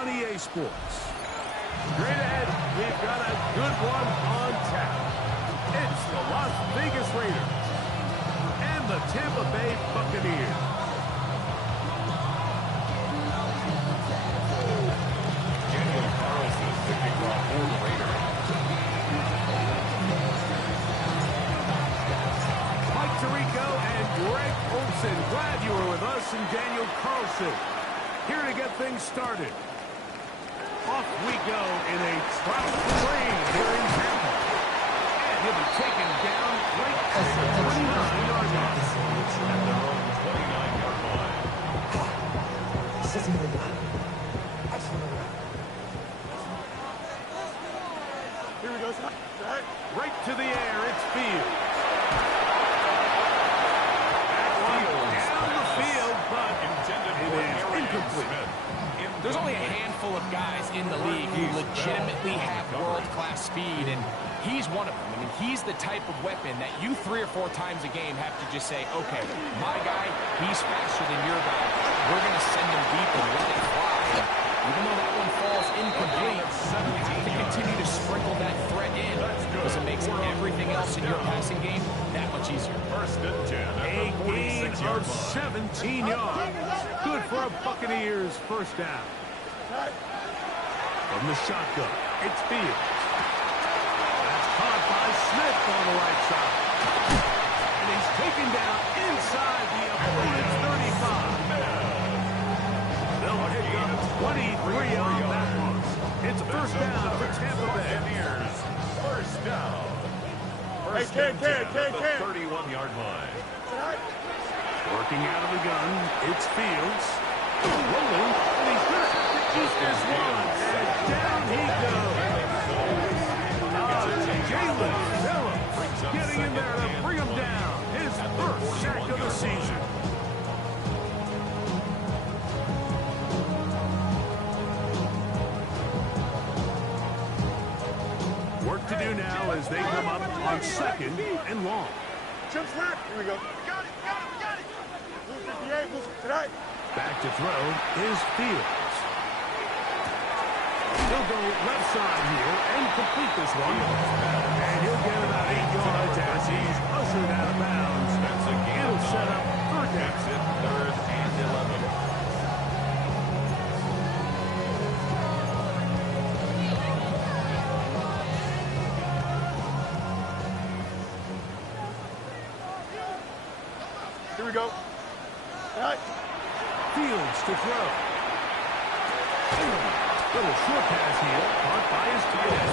on EA Sports. Straight ahead, we've got a good one on tap. It's the Las Vegas Raiders and the Tampa Bay Buccaneers. Daniel Carlson is the kickoff for the Raiders. Mike Tirico and Greg Olsen, glad you were with us, and Daniel Carlson here to get things started. Off we go in a tropical rain here in Tampa. And he'll be taken down right at the 29-yard line. At their own 29-yard line. Here we go. Right to the air, it's Fields. Down the field, but Intended it for is Aaron incomplete. Smith. There's only a handful of guys in the league who legitimately have world-class speed, and he's one of them. I mean, he's the type of weapon that you 3 or 4 times a game have to just say, okay, my guy, he's faster than your guy. We're going to send him deep and let it fly. And even though that one falls incomplete, you have to continue to sprinkle that threat in because it makes everything else in your passing game that much easier. First and 10 at A the gain 46-yard of line. 17 yards. Good for a Buccaneers first down. From the shotgun, it's Fields. That's caught by Smith on the right side. And he's taken down inside the opponent's 35. They'll pick up 23 on that one. It's a first down for Tampa Bay. Buccaneers. First down. First Hey, and Ken, 10 at the Ken. 31-yard line. Working out of the gun, it's Fields. Rolling, and he's going to have to eat this one. And down he goes. Jalen Phillips getting in there to bring him down. His first sack of the season. Work to do now as they come up on second and long. Jumps left. Here we go. Got it. Blue 58, blue tonight. Back to throw is Fields. He'll go left side here and complete this one. And he'll get about 8 yards as he's ushered out of bounds. That's a gain. He'll set up third down. Makes it 3rd and 11. Here we go. Tonight. Fields to throw. Little short pass here, caught by his tight end.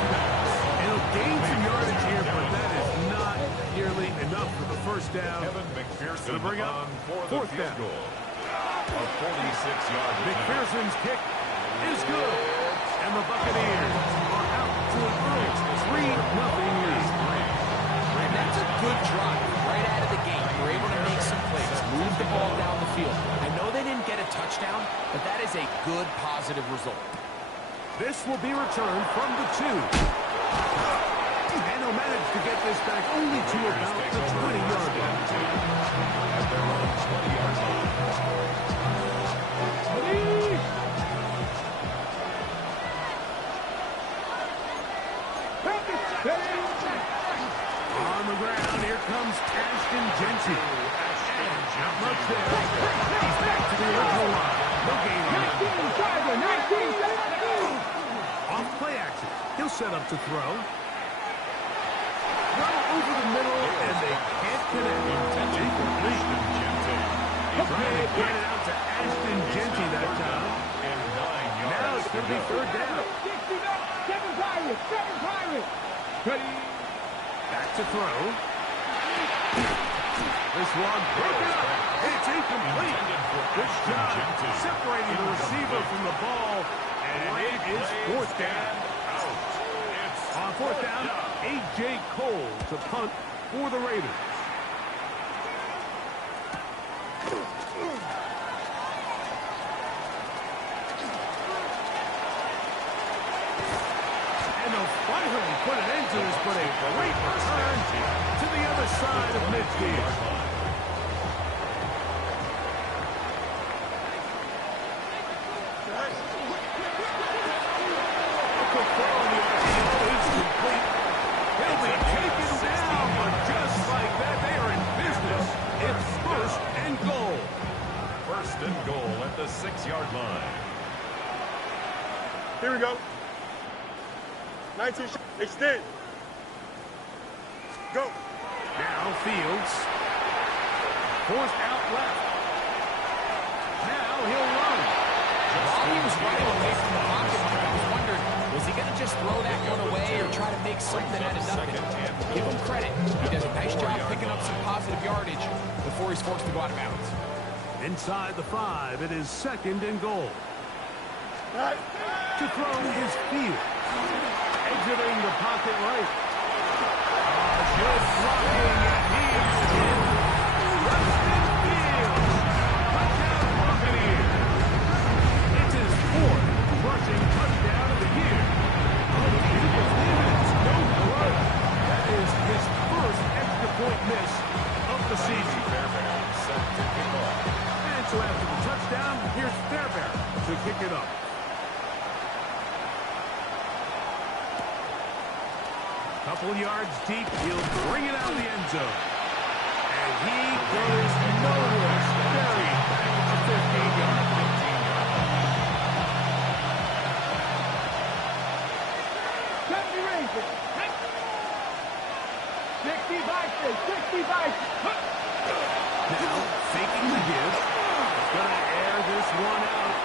And he'll gain some yardage here, but that is not nearly enough for the first down. Kevin McPherson Gonna bring up on for the fourth field down. goal. A 46-yard attempt. McPherson's kick is good. And the Buccaneers are out to an early 3-0 lead. And that's a good drive right out of the gate. We're able to make some plays, move the ball down the field. I know they didn't get a touchdown, but that is a good, positive result. This will be returned from the 2. And he'll manage to get this back only to about the 20-yard line. At their own 20-yard line. On the ground, here comes Ashton Genty. Not much there. He's back to the original line. No gain on that. Off play action. He'll set up to throw. Throw over the middle, and they can't connect. Incomplete. Trying to get it out to Ashton Genty that time. And 9 yards. Now it's going to be third down. Back to throw. This one broken up. It's incomplete. Good job separating the receiver from the ball. And it is fourth down. On fourth down, A.J. Cole to punt for the Raiders. And they'll finally put an end to this, but a great return to the other side of midfield. Here we go. 19 shots. Extend. Go. Now Fields. Forced out left. Now he'll run. While he was running away from the pocket, I was wondering, was he going to just throw that one away or try to make something out of nothing? Give him credit. He does a nice job picking up some positive yardage before he's forced to go out of bounds. Inside the 5, it is 2nd and goal. To throw is Fields. Exiting the pocket right. Good blocking, and he's in. Justin Fields. Touchdown Buccaneers. It's his 4th rushing touchdown of the year. Oh, can you believe it? It's no good. That is his first extra point miss of the season. And so after the touchdown, here's Fairbairn to kick it up. Couple yards deep, he'll bring it out of the end zone. And he goes nowhere. Buried at the 15-yard line. Deputy Ranger. 65. Now, faking the give. He's going to air this one out.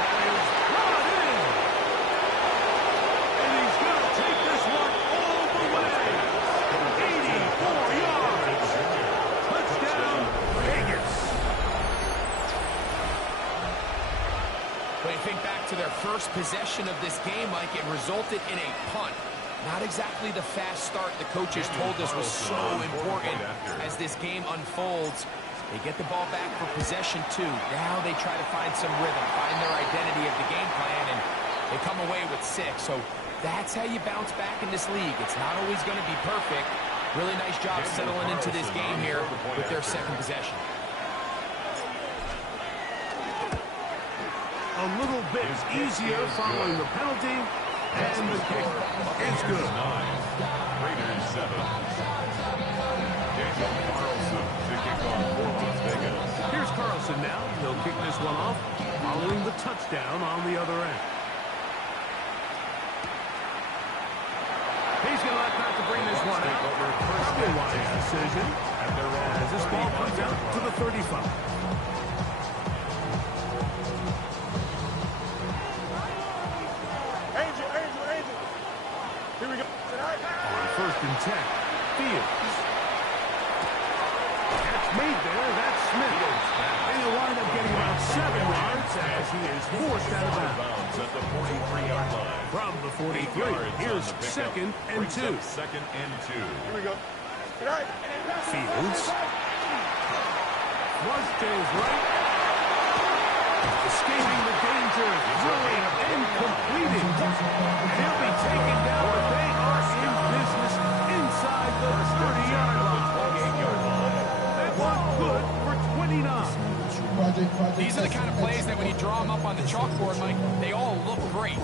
That is brought in. And he's going to take this one all the way. 84 yards. Touchdown, Vegas. When you think back to their first possession of this game, Mike, it resulted in a punt. Not exactly the fast start the coaches told us was so important as this game unfolds. They get the ball back for possession 2. Now they try to find some rhythm, find their identity of the game plan, and they come away with 6. So that's how you bounce back in this league. It's not always going to be perfect. Really nice job settling into this game here with their 2nd possession. A little bit easier following the penalty. And the kick is good. 9, Raiders 7. Daniel Carlson to kick off for Las Vegas. Here's Carlson now. He'll kick this one off following the touchdown on the other end. He's going to like not to bring this one out. Probably a wise decision as this ball comes out to the 35. Here we go. On 1st and 10, Fields. Catch made there, that's Smith. And he'll wind up getting about 7 yards as he is forced out of bounds. At the 43-yard line. From the 43, here's 2nd and 2. 2nd and 2. Here we go. Fields. Flush to his right. Escaping the danger, throwing and completing. And he'll be taken down, but they are in business inside the 30-yard line. That one good for 29. These are the kind of plays that when you draw them up on the chalkboard, Mike, they all look great.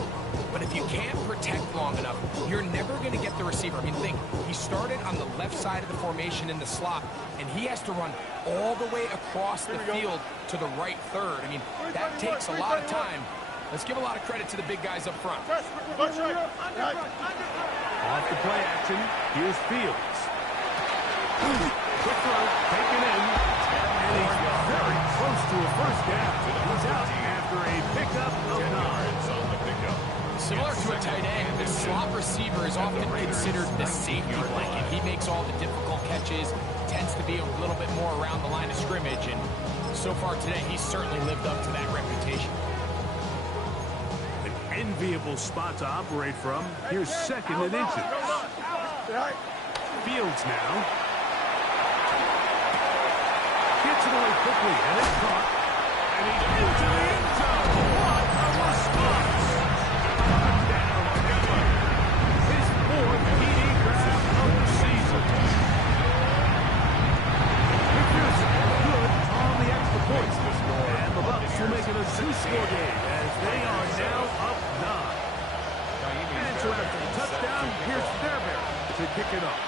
But if you can't protect long enough, you're never going to get the receiver. I mean, think, he started on the left side of the formation in the slot, and he has to run all the way across the field to the right third. I mean, that takes a lot of time. Let's give a lot of credit to the big guys up front. Off the play action, here's Fields. Quick throw, taken in, and he's very close to a first down. He's out after a pickup of 9. Similar to a tight end, the slot receiver is often considered the safety blanket. He makes all the difficult catches, tends to be a little bit more around the line of scrimmage, and so far today, he's certainly lived up to that reputation. An enviable spot to operate from. Here's 2nd and inches. Fields now. Gets it away quickly, and it's caught. And he's into the end zone. What a response! His 4th TD grab of the season. McPherson good on the extra point. And the Bucs will make it a 2-score game as they are now up 9. And so after the touchdown, here's Fairbairn to kick it off.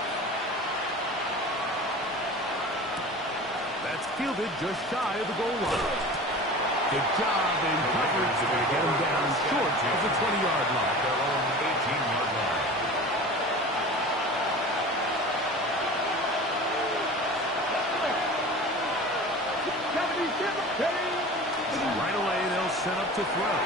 That's fielded just shy of the goal line. Good job in coverage to get him down short to throw. Out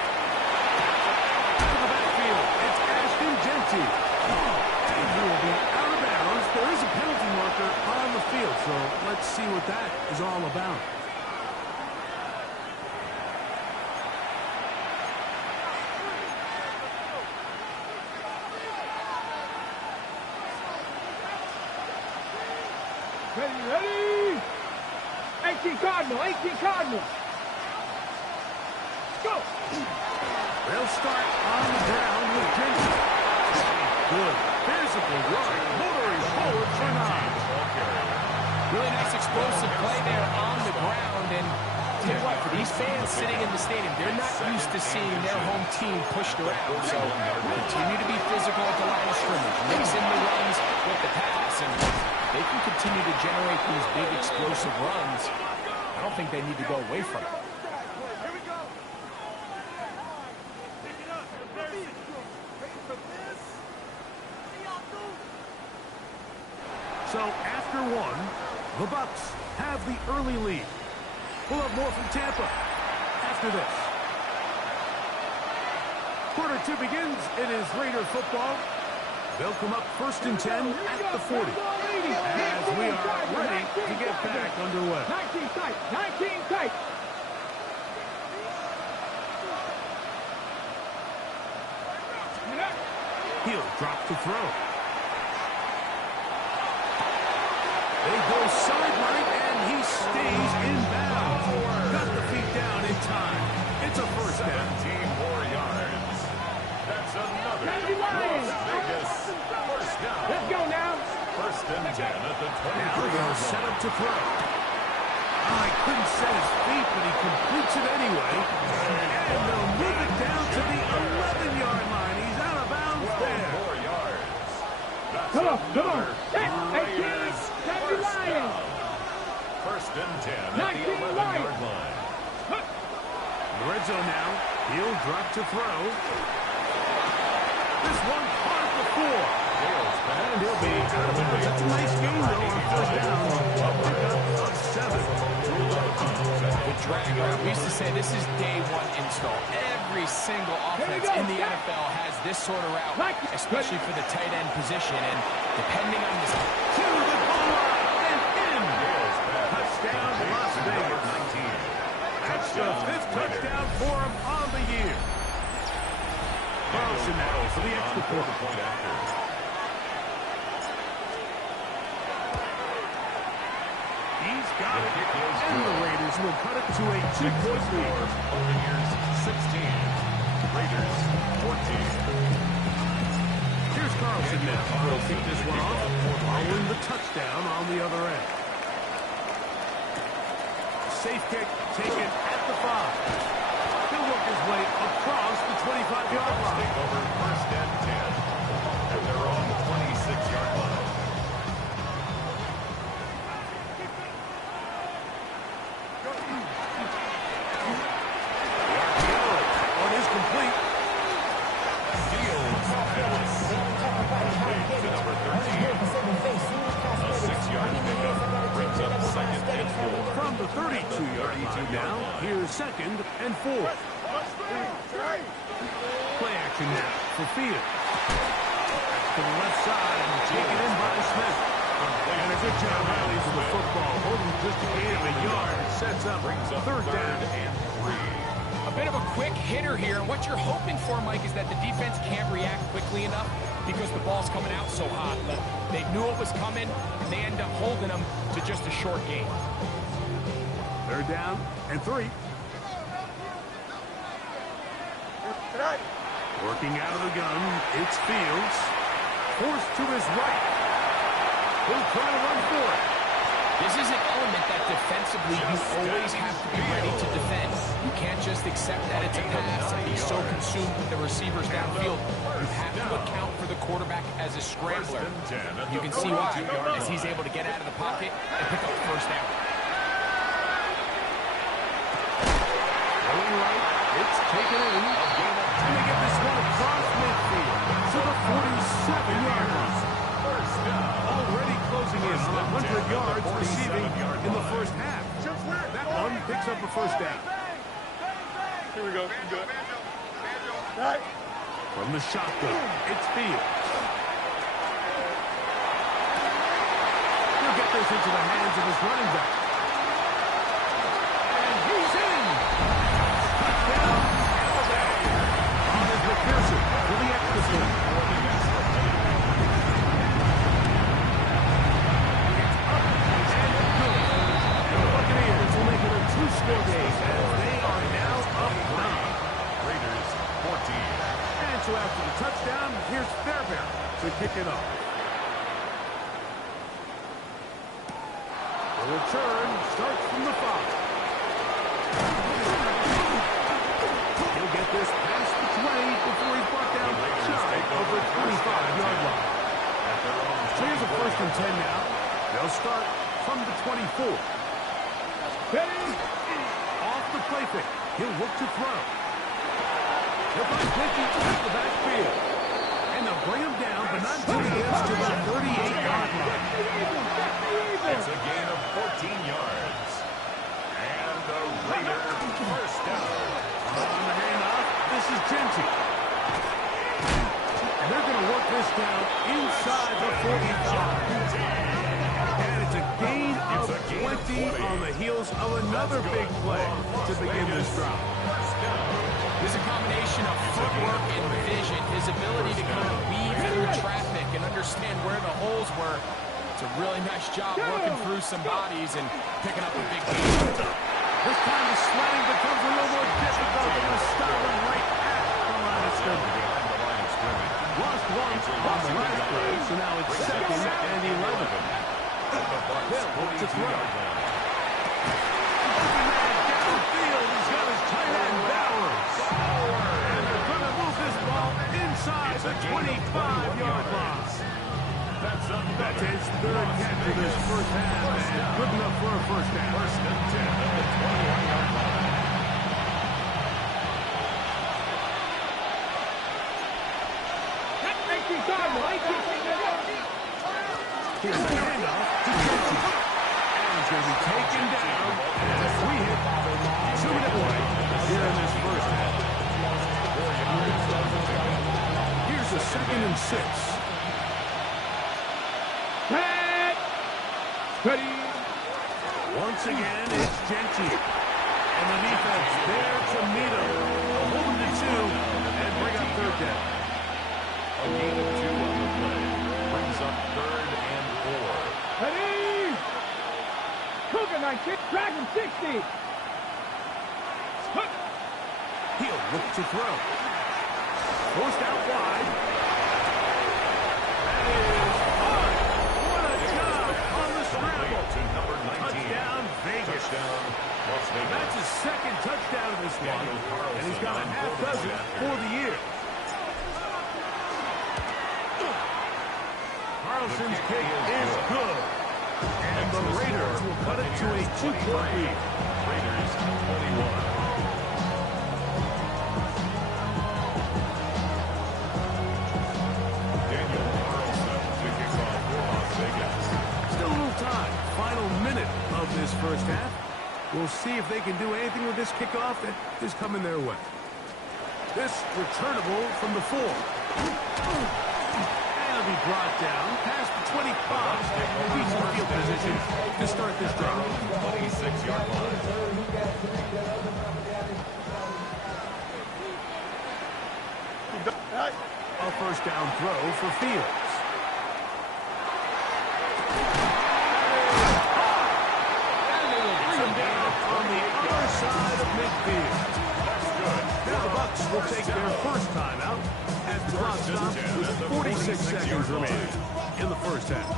of the backfield, it's Ashton Jeanty. And he will be out of bounds. There is a penalty marker on the field, so let's see what that is all about. Ready? 18 Cardinal, 18 Cardinal. Go. They'll start on the ground with Jeanty. Good physical run, motoring forward for 9. Really nice explosive play there on the ground. And tell you what, for these fans sitting in the stadium, they're not used to seeing their home team pushed around. So continue to be physical at the line of scrimmage. Mix in the runs with the pass, and they can continue to generate these big explosive runs. I don't think they need to go away from it. Here we go. Pick it up. Ready for this? So after one, the Bucs have the early lead. We'll have more from Tampa after this. Quarter 2 begins. It is Raider football. They'll come up 1st and 10 at the 40. As we are ready to get back underway. 19 tight, 19 tight. He'll drop to throw. They go sideline, and he stays in bounds. Got the feet down in time. It's a first down. 17 more yards. That's another Las Vegas first down. Let's go now. 1st and 10 at the Now they'll 23-yard set line. up to throw. Oh, he couldn't set his feet, but he completes it anyway. And they'll move it down to the 11-yard line. He's out of bounds 12 there. more yards. That's Come on. another Hey, Raiders kids, take the first Lions. down. 1st and 10 at the 19 11-yard line. The red zone now. He'll drop to throw. This one caught at the 4. And he'll be out of bounds. That's a nice game, though, on first down. Pickup of 7. The drag route, we used to say this is day one install. Every single offense in the NFL has this sort of route, especially for the tight end position. And depending on this... To the goal line and in. Touchdown, Las Vegas. 19. That's the 5th touchdown for him on the year. Carlson now for the extra point. He's got it. And the Raiders will cut it to a 2-point lead. Buccaneers 16. Raiders 14. Here's Carlson now. He'll kick this one off, following the touchdown on the other end. Safe kick taken at the 5. He'll work his way across the 25-yard line. Take over 1st and 10 at their own 26-yard line. One is complete. Fields pass. Complete to number 13. A 6-yard pickup brings up 2nd and 4. From the 32-yard line now, here's 2nd and 4. Play action now for Fields. To the left side and taken in by Smith. And a good job rallying the football. Holding just a gain of a yard. It sets up 3rd down. And 3. A bit of a quick hitter here, and what you're hoping for, Mike, is that the defense can't react quickly enough because the ball's coming out so hot. But they knew it was coming, and they end up holding them to just a short gain. 3rd down and 3. Working out of the gun, it's Fields. Forced to his right. He'll try to run for it. This is an element that defensively you always have to be ready to defend. You can't just accept that it's a pass and be so consumed with the receivers downfield. You have to account for the quarterback as a scrambler. You can see why, as he's able to get out of the pocket and pick up the 1st down. Going right, it's taken in. And they get this one across midfield to the 47-yard line. Already closing in on 100 yards receiving in the first half. That one picks up a 1st down. Here we go. You good. All right. From the shotgun, it's Fields. He'll get this into the hands of his running back. And he's in. Touchdown, Alabama. On is McPherson for the extra point. It's up and good. And the Buccaneers will make it a two-score game as they are now up 9. Raiders 14. And so after the touchdown, here's Fairbairn to kick it off. The return starts from the 5. He'll get this past the 20 before he's brought down shy over 25-yard line. So here's a 1st and 10 now. They'll start from the 24. Off the play fake. He'll look to throw. He'll find Blicky at the backfield. And they'll bring him down, but not until he gets to the 38-yard line. It's a gain of 14 yards. And the Raider first down. On the handoff, this is Genty. And they're going to work this down inside the 45. And it's a gain of 20 on the heels of another big play to begin this drive. There's a combination of footwork and vision, his ability to kind of weave through traffic and understand where the holes were. It's a really nice job working through some bodies and picking up a big gain. This time the sledding becomes a little more difficult than the stop him right at the line of scrimmage. Lost once on the last play, so now it's 2nd and 11. Hill looks to throw. Downfield, he's got his tight end Bowers. And they're going to move this ball inside the 25-yard line. That's his 3rd catch of this first half, and good enough for a first down. 1st and 10 at the 21-yard line. Here's the handoff to Genty. And he's going to be taken down as we hit 2-minute play here in this first half. Here's a 2nd and 6. Once again, it's Genty. And the defense there to meet him. Hold him to 2 and bring up 3rd down. A gain of 2 on the play. Brings up 3rd and 4. Ready? Cougar 19, Dragon 60. He'll look to throw. Forced out wide. That is fun. What a job on the scramble. To number 19. Touchdown, Vegas. Touchdown, Las Vegas. That's his 2nd touchdown of this one. And he's got a half dozen for the year. Carlson's kick is good. And the Raiders will cut it to a 2-point lead. Raiders 21. Daniel Carlson to kick off for Las Vegas. Still a little time. Final minute of this first half. We'll see if they can do anything with this kickoff that is coming their way. This returnable from the 4. Be brought down past the 25. Decent field position to start this drive. 26-yard line. A first down throw for Fields. And they will bring him down on the other side of midfield. That's good. Now the Bucs will take their first timeout as the clock stops with 46 seconds remaining in the first half.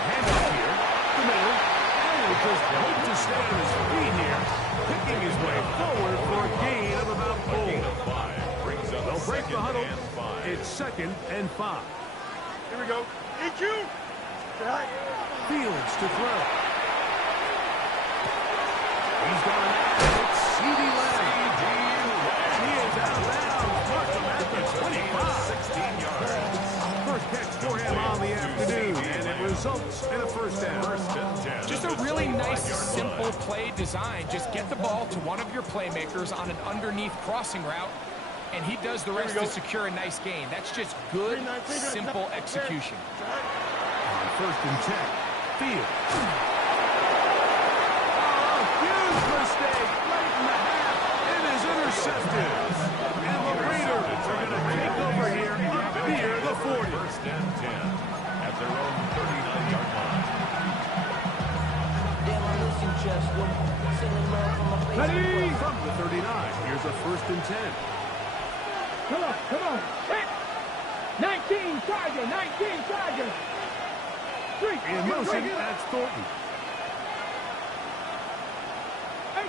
Handoff here, the middle, and will just hope to stay on his feet here, picking his way forward for a gain of about 4. Brings up They'll break the huddle. and 5. It's 2nd and 5. Here we go. EQ. Fields to throw. He's gone out. It's C.D. Lamb. He is out of bounds. Marked him at the 25. results in a first down. First and 10. Just a really nice, simple play design. Just get the ball to one of your playmakers on an underneath crossing route, and he does the rest to secure a nice gain. That's just good, simple execution. On first and 10, Fields. Oh, huge mistake late in the half. It is intercepted. And the Raiders are going to take over here up near the 40. First and 10 at their own 39-yard line. Damn, I miss you, Chester. Sending love from my Ready? From the 39, here's a first and 10. Come on, come on. Hit. 19 Charger, 19 Charger. In motion, that's Thornton.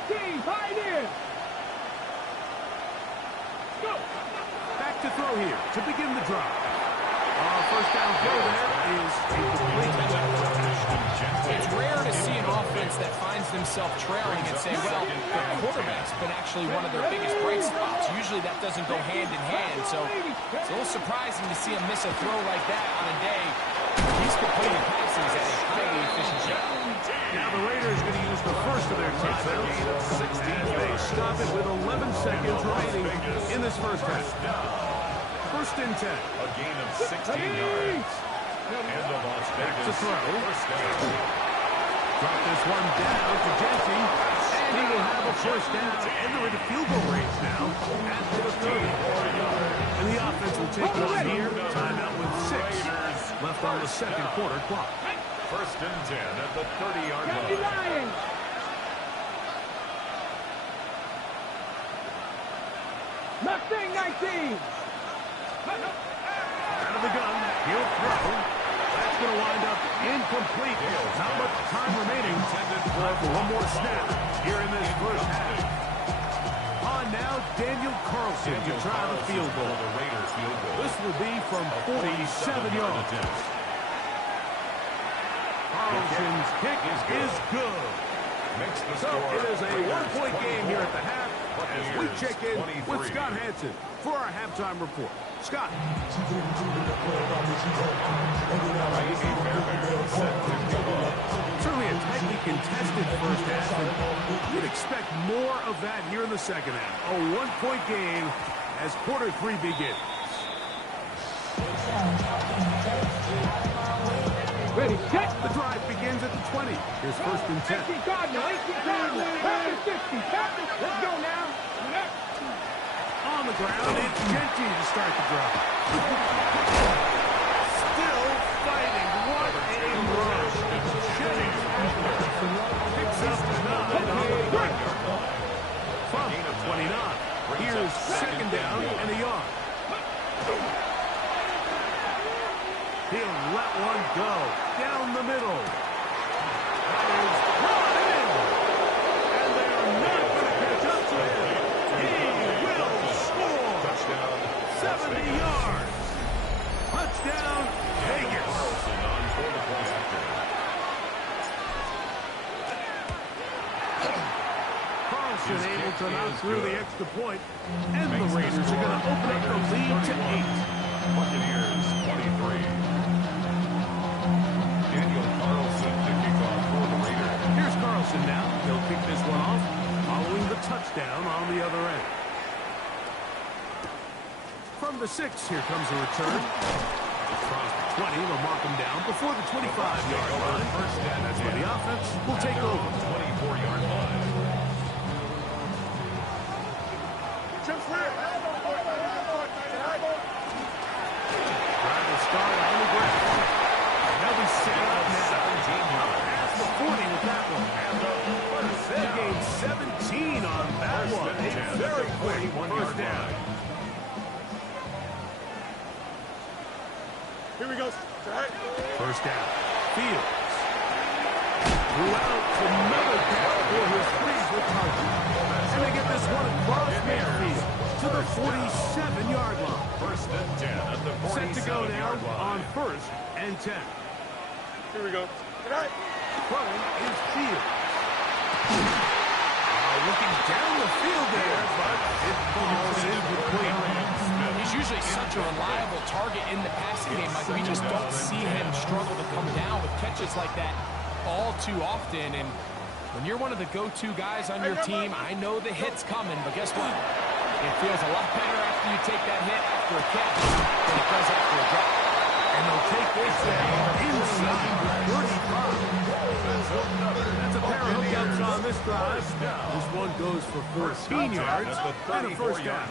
18 Pioneer. Go. Back to throw here to begin the drive. First down throw there is incomplete. It's rare to see an offense that finds themselves trailing and say, well, the quarterback's been actually one of their biggest bright spots. Usually that doesn't go hand in hand, so it's a little surprising to see him miss a throw like that on a day he's completing passes at a highly efficient rate. Now the Raiders going to use the first of their timeouts as they stop it with 11 seconds remaining in this first half. First and 10. A gain of 16 yards. And the Las Vegas To throw. first down. Drop this one down to Jesse. And he will have a first down. And they're in the field goal range now at the 30. And the offense will take one here. Timeout with 6 left on the second quarter clock. First and 10 at the 30-yard County line. Lions. Mustang 19. Out of the gun. He'll throw. That's going to wind up incomplete. Not much time remaining. Time for one more snap here in this first half. On now, Daniel Carlson to try the field goal. The Raiders field goal. This will be from 47 yards. Carlson's kick is good. Makes the So score. it is a one-point game here at the half as we Buccaneers, check in 23. with Scott Hansen for our halftime report. Scott. Certainly a tightly contested first half, and you'd expect more of that here in the second half. A one-point game as quarter 3 begins. Ready, set. The drive begins at the 20. Here's first and 10. 18 Cardinal, 18 Cardinal. Captain 60, Captain. Let's go now. On the ground, it's Genty to start the drive. Still fighting. What a rush. Jennings picks up the 9 on the 1-yard line. From the 29. Here's second down and a yard. He'll let one go down the middle. That is brought in. And they are not going to catch up to him. He will score. Touchdown. 70 yards. Touchdown, Vegas. Carlson on for the play after. Carlson able to knock through the extra point. And the Raiders are going to open up the lead to 8. Buccaneers 23. Daniel Carlson to kick off for the Raiders. Here's Carlson now. He'll kick this one off following the touchdown on the other end. From the 6, here comes a return. Across the 20, they'll mark him down before the 25-yard line. That's where the offense will take over. 24-yard line. Drive will start on the ground. They'll be set up now. 17 yards. Past the 40 with that one. And the first they gained 17 on that one. A very quick first down. Here we go. First down. Fields. Throughout another down for his Freeze target. And they get this one across midfield to the 47-yard line. First and 10 at the 47-yard line. Set to go now on first and 10. Here we go. Throwing is Fields. Looking down the field there, but it falls incomplete. He's usually such a reliable target in the passing game. Like, we just don't see him struggle to come down with catches like that all too often. And when you're one of the go-to guys on your team, I know the hit's coming, but guess what? It feels a lot better after you take that hit after a catch than it does after a drop. And they'll take this inside the 35. That's a pair of hookouts on this drive. This one goes for 14 yards and a first down.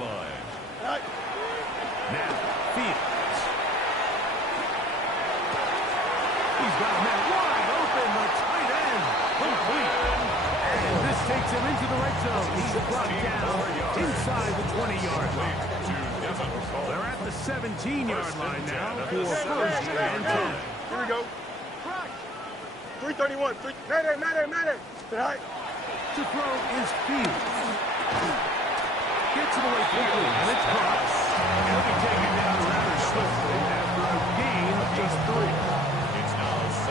Now, Fields. He's got a man wide open, the tight end. Complete. And this takes him into the red zone. He's brought down inside the 20-yard line. They're at the 17-yard line now for first and 10. Here we go. 331. Matter. To throw is Fields. Gets it away quickly, and it's caught. He'll be taken down rather swiftly after a gain of just 3.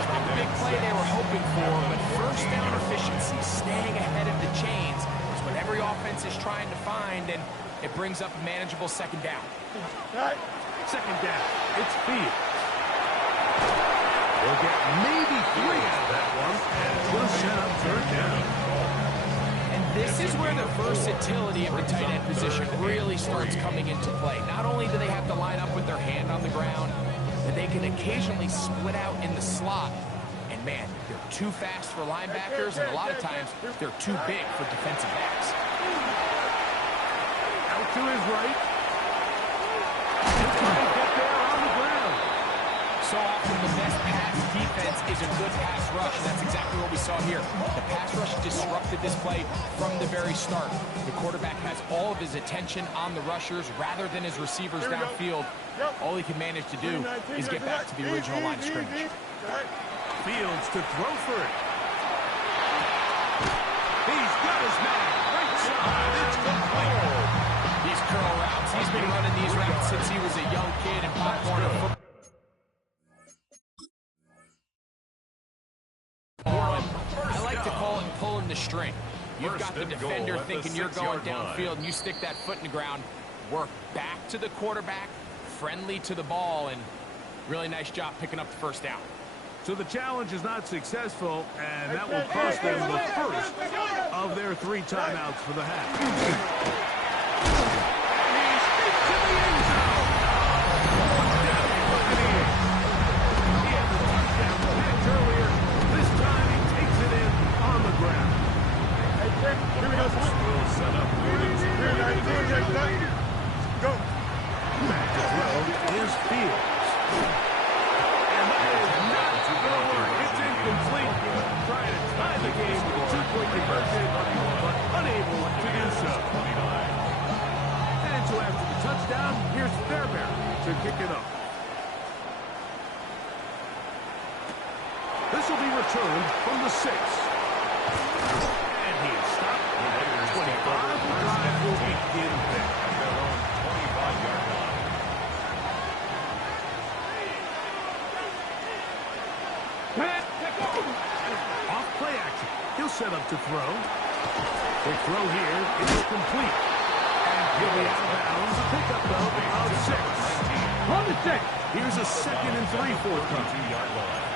Not the big play they were hoping for, but first down efficiency, staying ahead of the chains, is what every offense is trying to find, and it brings up a manageable second down. Second down, it's Fields. We'll get maybe 3 out of that one, and we'll set up third down. And this is where the versatility of the tight end position really starts coming into play. Not only do they have to line up with their hand on the ground, but they can occasionally split out in the slot. And man, they're too fast for linebackers, and a lot of times they're too big for defensive backs. Out to his right. He'll try to get there on the ground. So often the best pass defense is a good pass rush, and that's exactly what we saw here. The pass rush disrupted this play from the very start. The quarterback has all of his attention on the rushers rather than his receivers downfield. All he can manage to do is get back to the original line of scrimmage. Fields to throw for it. He's got his man. Right side. It's complete. These curl routes, he's been running these routes since he was a young kid in Pop Warner football. I like to call it pulling the string. You've got the defender thinking you're going downfield, and you stick that foot in the ground, work back to the quarterback, friendly to the ball, and really nice job picking up the first down. So the challenge is not successful, and that will cost them the first of their 3 timeouts for the half. Here we go. Set up. Go. Back to throw is Fields. And that is not going to work. It's incomplete. Trying to tie the game with a 2-point conversion, but unable to do so. And so after the touchdown, here's Fairbairn to kick it up. This will be returned from the 6. And he is stopped at 25. The drive will begin there. Their own 25-yard line. Off play action. He'll set up to throw. The throw here is complete. And he'll be out of bounds. A pickup though of 6. On the 6. Here's a 2nd and 3 for a 2-yard line.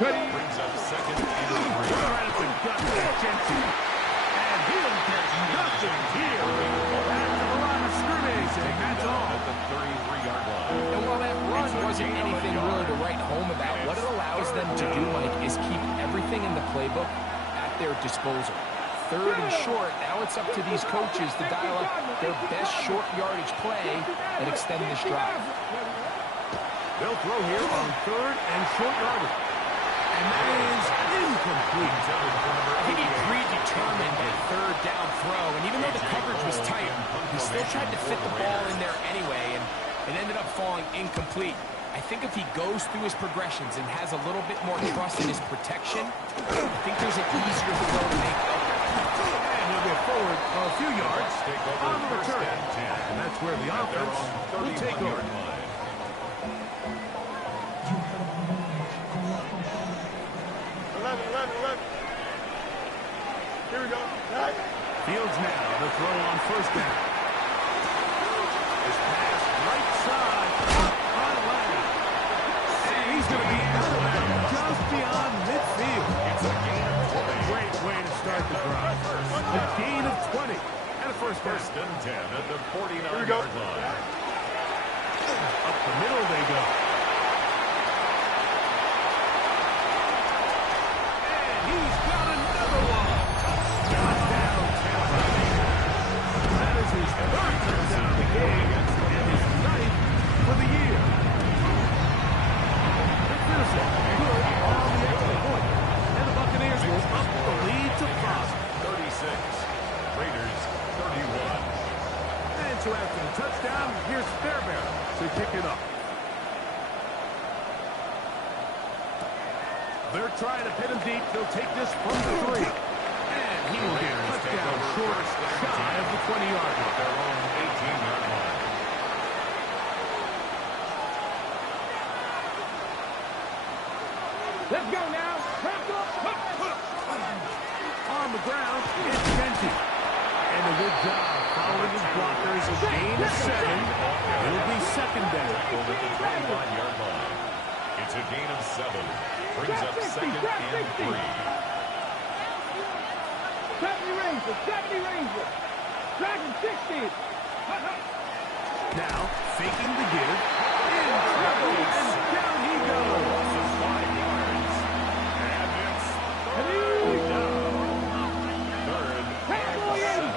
Ready. Brings up 2nd and 3. right at the gut. That's empty. And he'll get nothing here. Back to the line of scrimmage. And that's all. At the 33-yard line. And while that run wasn't anything really to write home about, what it allows them to do, Mike, is keep everything in the playbook at their disposal. 3rd and short, now it's up to these coaches to dial up their best short yardage play and extend this drive. They'll throw here on 3rd and short yardage. And that is incomplete. I think he predetermined a 3rd down throw, and even though the coverage was tight, he still tried to fit the ball in there anyway, and it ended up falling incomplete. I think if he goes through his progressions and has a little bit more trust in his protection, I think there's an easier throw to make. And he'll get forward a few yards on the return. And that's where the offense will take over. 11. Here we go. Right. Fields now, the throw on 1st down. they go. And he's got another one. Touchdown, Tampa. That is his third touchdown of the game and his ninth for the year. McPherson good on the extra point. And the Buccaneers will up the lead to 5. 36. Raiders 31. And so after the touchdown, here's Fairbairn to kick it up. They're trying to pin him deep. They'll take this from the 3. And he will get a touchdown short, shy of the 20-yard line. Their own 18-yard line. Let's go now. On the ground, it's Genty. And a good job following his blockers. A gain of 7. It'll be second down. Over the 21-yard line. It's a gain of 7. Brings up second and 3. 70 Rangers, 70 Rangers. Dragon 60. Now, faking the give. In trouble, and down he goes. Loss of 5 yards. And it's Hey! down. Third and 7.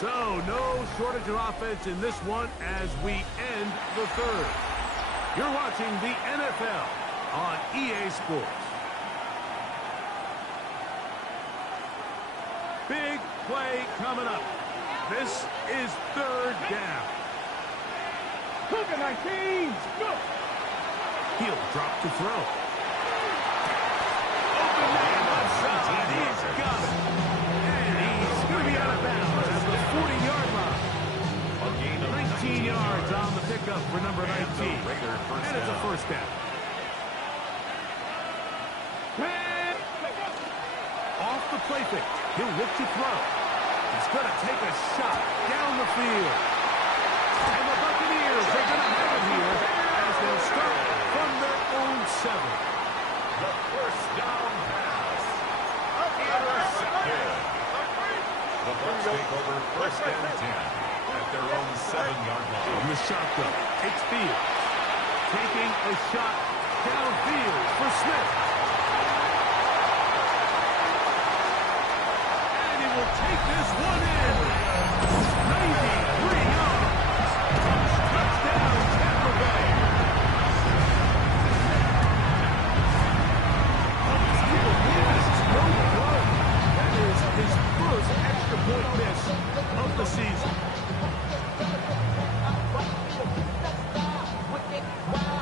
So, no shortage of offense in this one as we end the third. You're watching the NFL on EA Sports. Big play coming up. This is third down. Cougar 19. Go. He'll drop to throw. Open man left side. He's got it. And he's going to be out of bounds at the 40-yard line. A gain of 19 yards on the pickup for number 19. Raider first And it's a down. first down. Off the play fake. He'll look to throw. He's going to take a shot down the field. And the Buccaneers are going to have it here as they'll start from their own 7. The first down pass. Intercepted. The Bucs take over first and 10 at their own 7-yard line. From the shotgun, it's Fields. Taking a shot downfield for Smith. And he will take this one in. 93 yards. Touchdown, Tampa Bay. Missed no throw. That is his first extra point miss of the season.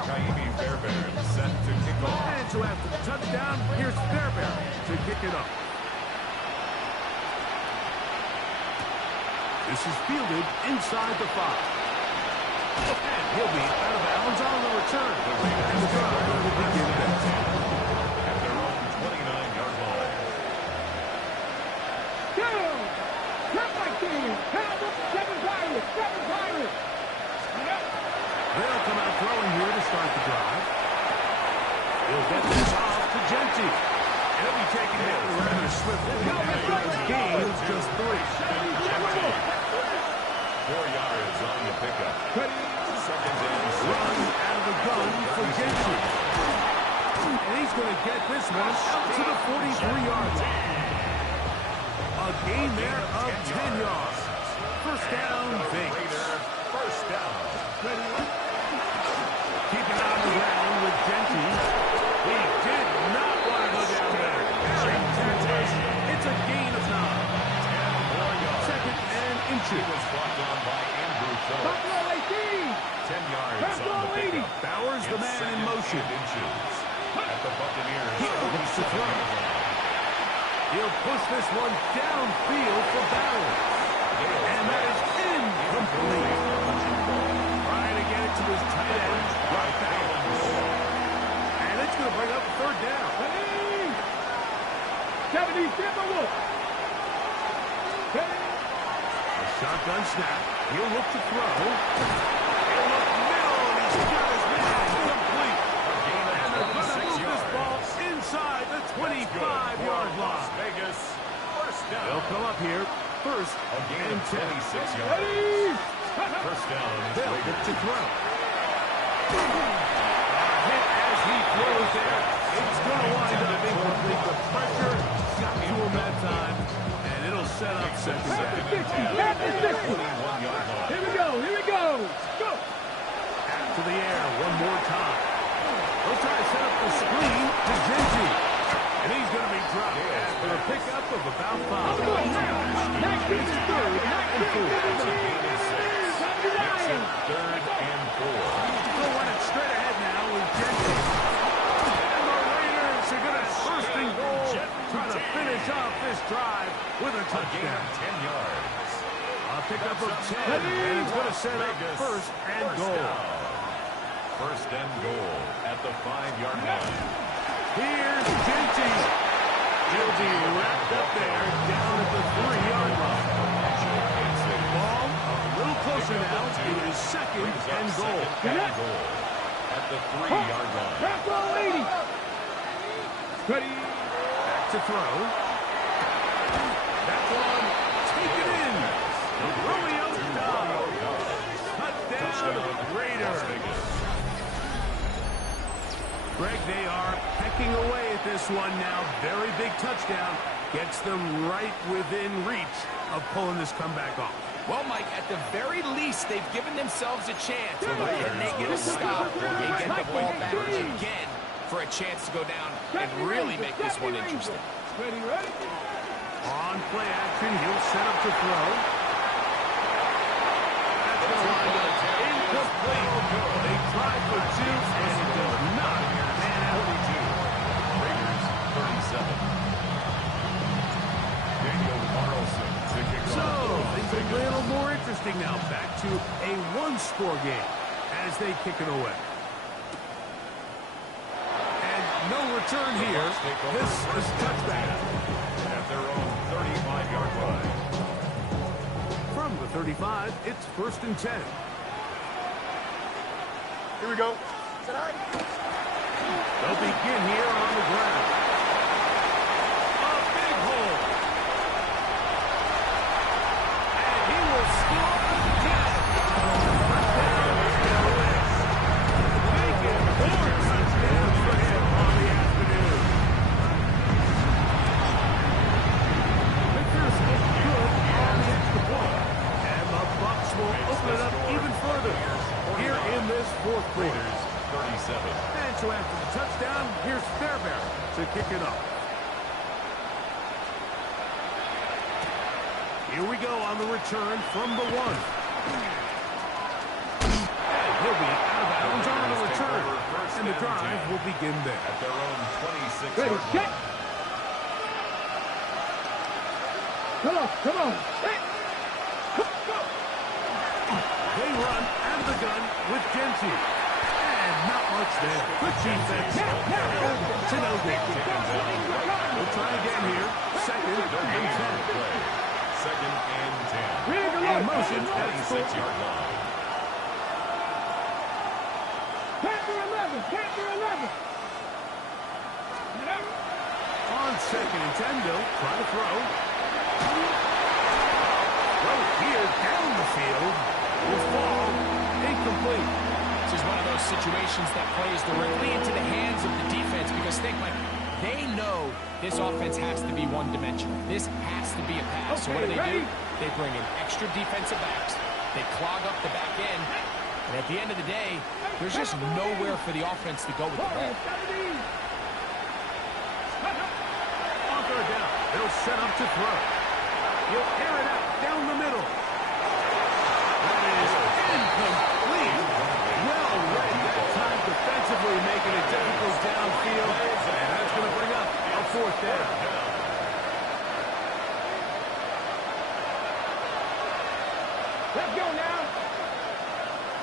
Kaimi Fairbairn set to kick off. And so after the touchdown, here's Fairbairn to kick it up. This is fielded inside the 5. And he'll be out of bounds on the return. And the drive will begin next. At their own 29-yard line. Go. Trap 19. Pound up. 7 Pirates. 7 Pirates. They'll come out throwing here to start the drive. He'll get this off to Genty. He'll be taken down rather swiftly. The gain is just 3. 4 yards on the pickup. Second and 6. Run out of the gun for Genty. And he's going to get this one out to the 43-yard line. A gain there of 10 yards. First down, Vegas. First down. Keep it on the ground with Genty. He did not want to go down there. It's a gain of 9. 10 more yards. Second and It inches. was brought down by Andrew Phillips. Buffalo 18. 10 yards Buffalo on the 80. pickup. Bowers the man in motion. Inches. At the Buccaneers. He looks to throw. 37-yard line. He'll push this one downfield for Bowers. And that is incomplete. Trying to get it to his tight end, right Bowers. And it's going to bring up third down. 70 Timberwolves. A shotgun snap. He'll look to throw. He'll look middle, and he's got his man complete. And they're going to move this ball inside the 25-yard line. Vegas. First down. They'll come up here first A gain and of 10. 26 yards. First down, They'll Raiders. look to throw. Hit as he throws there. It's going to wind up incomplete. The pressure got to him that time, and it'll set up second down. 50, 50. 21-yard line. Here we go, here we go. Go. Back to the air one more time. He'll try to set up the screen to Genji. And he's going to be dropped after a pickup of about 5. Good now. 19 is third. 19 It's a gain of 6. Come to Makes it Ryan. 3rd and 4. They'll run it straight ahead now with Genji. And the Raiders are going to have first and goal, try to finish off this drive with a A gain touchdown. of 10 yards. A pickup of 10, and it's going to set up first and goal. First and goal at the 5-yard line. Here's Genji. He'll be wrapped up there down at the 3-yard line. Ball a little closer now. It is second and goal. Second and goal at the 3-yard line. Back row 80. Ready. Back to throw. That one taken in. Romeo Doubs. Touchdown, Raiders. Greg, they are pecking away at this one now. Very big touchdown. Gets them right within reach of pulling this comeback off. Well, Mike, at the very least, they've given themselves a chance. Can they get a stop and get the ball back again for a chance to go down and really make this one interesting? Ready, ready. On play action, he'll set up to throw. That's going to wind up incomplete. They tried for 2, and it does not pan out. 42. Raiders 37. Daniel Carlson to kick So, off. things a little more interesting now. Back to a one-score game as they kick it away. And no return here. This is a touchback. At their own 35-yard line. From the 35, it's first and 10. Here we go. They'll begin here on the ground. A big hole. And he will score again. Touchdown, Lewis. Making 4 touchdowns for him on the afternoon. Vickers is good on the extra point. And the Bucs will open it up even further here in this fourth quarter. Raiders 37. And so after the touchdown, here's Fairbairn to kick it off. Here we go on the return from the 1. And he'll be out of bounds on the return. And the drive will begin there. At their own 26-yard Ready, line. check. Come on, come on. Hey. They run out of the gun with Genji. And not much there. Good defense. To no good. We'll try again here. Second and 10. Second and 10. Ready to In look. motion, that's 26-yard line. Panther 11, Panther 11. On second and 10, they'll try to throw. Throw here down the field. Will fall incomplete. This is one of those situations that plays directly into the hands of the defense because think, Mike, they know this offense has to be one-dimensional. This has to be a pass. So what do? They bring in extra defensive backs. They clog up the back end. And at the end of the day, there's just nowhere for the offense to go with the ball. On third down, they'll set up to throw. He'll air it out down the middle. That is incomplete. Well read that time defensively, making it difficult downfield. And that's going to bring up a fourth down. Let's go now.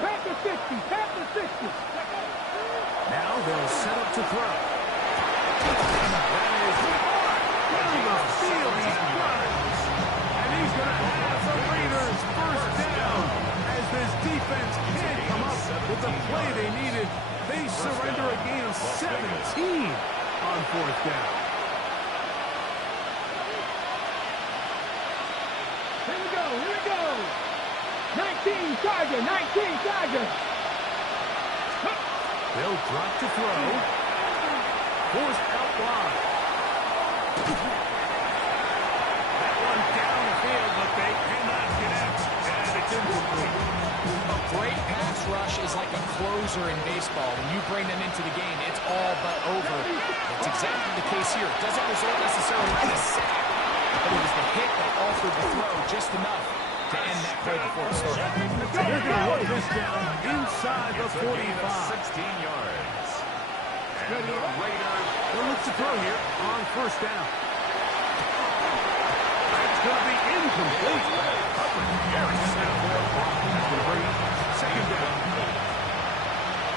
Panther 60, Panther 60. Now they'll set up to throw. That is down the field. He's runs. And he's going to have the Raiders first down. As this defense can't come up with the play they needed, they surrender a gain of 17 on fourth down. Here we go, here we go. 19 Charger, 19 Charger. They'll drop to throw. Forced out wide. That one down the field, but they cannot connect. And it's incomplete. A great pass rush is like a closer in baseball. When you bring them into the game, it's all but over. That's exactly the case here. It doesn't result necessarily in a sack, but it was the hit that altered the throw just enough to end that play before it started. They're going to run this down inside the 45. 16 yards. And the Raiders Well, looks to throw here on first down. That's going to be incomplete. Very snap for a block. That's going to bring up second down.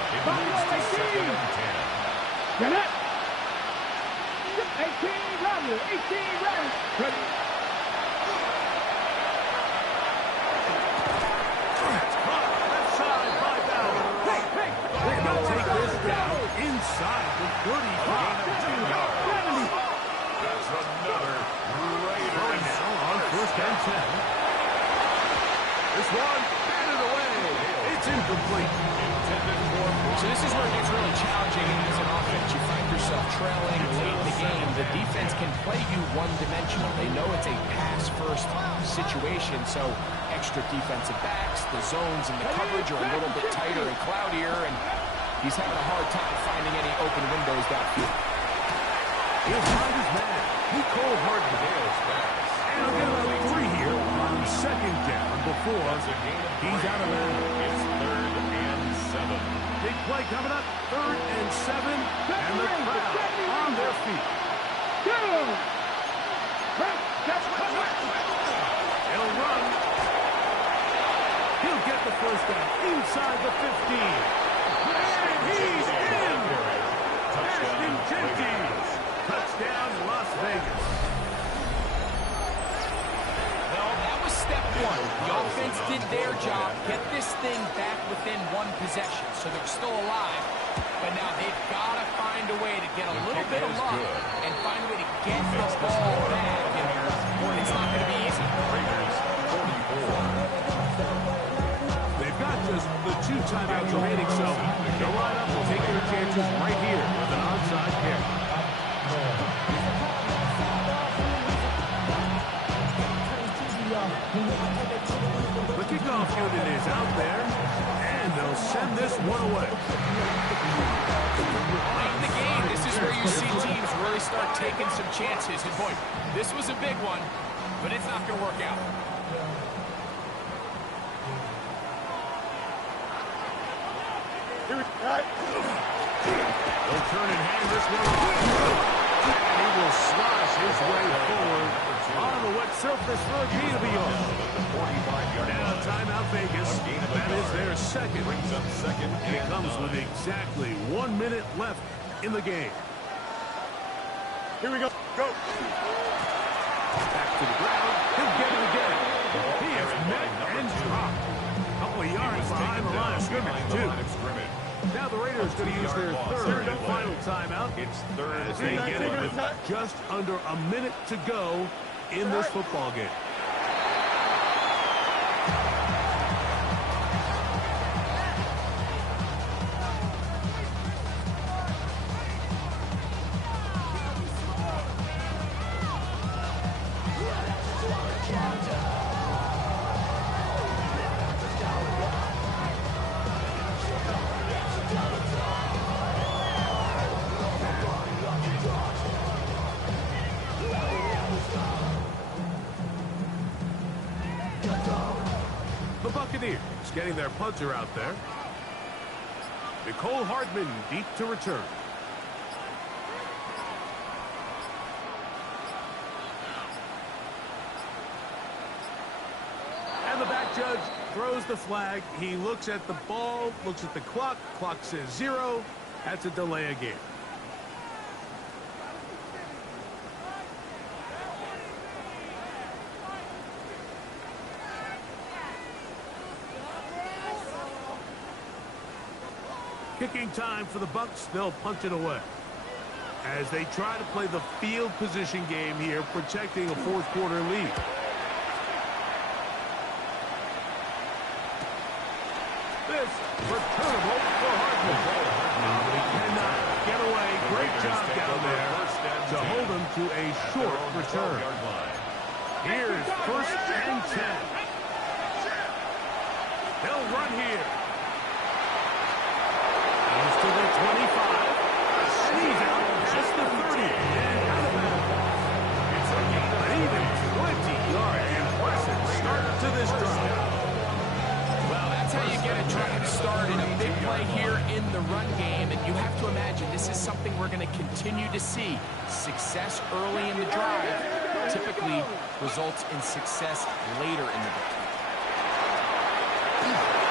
It moves to second and 10. Get it. 18 Roger, 18 Roger. Ready. Left side by Bauer. Hey, hey. They're going to take this down inside the 35. That's another Raider. Throwing now on first and 10. This one batted away. It's incomplete. So this is where it gets really challenging as an offense. You find yourself trailing late in the game. The defense can play you one-dimensional. They know it's a pass-first situation, so extra defensive backs, the zones and the coverage are a little bit tighter and cloudier, and he's having a hard time finding any open windows downfield. He'll find his man. He Cole Hardman. And they'll get about 3 here on second down before he's out of bounds. It's 3rd and 7. Big play coming up, 3rd and 7, and the crowd on their feet. He'll run. He'll get the first down inside the 15. And he's in. Ashton Jenkins. Touchdown, Las Vegas. Well, that was step one. The offense did their job, get this thing back within one possession, so they're still alive. But now they've got to find a way to get a little bit of luck and find a way to get the ball back. And it's not going to be easy. Raiders 44. They've got just the 2 timeouts remaining, so they'll line up and take their chances right here with an onside kick. The kickoff unit is out there, and they'll send this one away. Late in the game, this is where you see teams really start taking some chances. And boy, this was a big one, but it's not going to work out. They'll turn and hand this one off. And he will slash his way forward on the wet surface for a gain of a yard. Now timeout Vegas. That is their second. Brings up second And it and comes 9. with exactly 1 minute left in the game. Here we go. Go. Back to the ground. He'll get it again. He is met and dropped. A couple of yards behind the line of scrimmage, too. Now the Raiders going to use their third and final timeout. It's 3rd As they get it with just under a minute to go in this football game. The Buccaneers getting their punter out there. Nicole Hardman deep to return. And the back judge throws the flag. He looks at the ball, looks at the clock. Clock says 0. That's a delay of game. Kicking time for the Bucs. They'll punch it away as they try to play the field position game here, protecting a fourth quarter lead. pass. Returnable for Hardman. He cannot get away. Great job down there to hold him to a short return. Here's 1st and 10. They'll run here. He's to the 25. And he's out past the 30. And out of bounds. It's a gain of even 20 yards. Impressive start to this drive. Well, that's how you get a drive started. A big play here in the run game. And you have to imagine this is something we're going to continue to see. Success early in the drive typically results in success later in the game.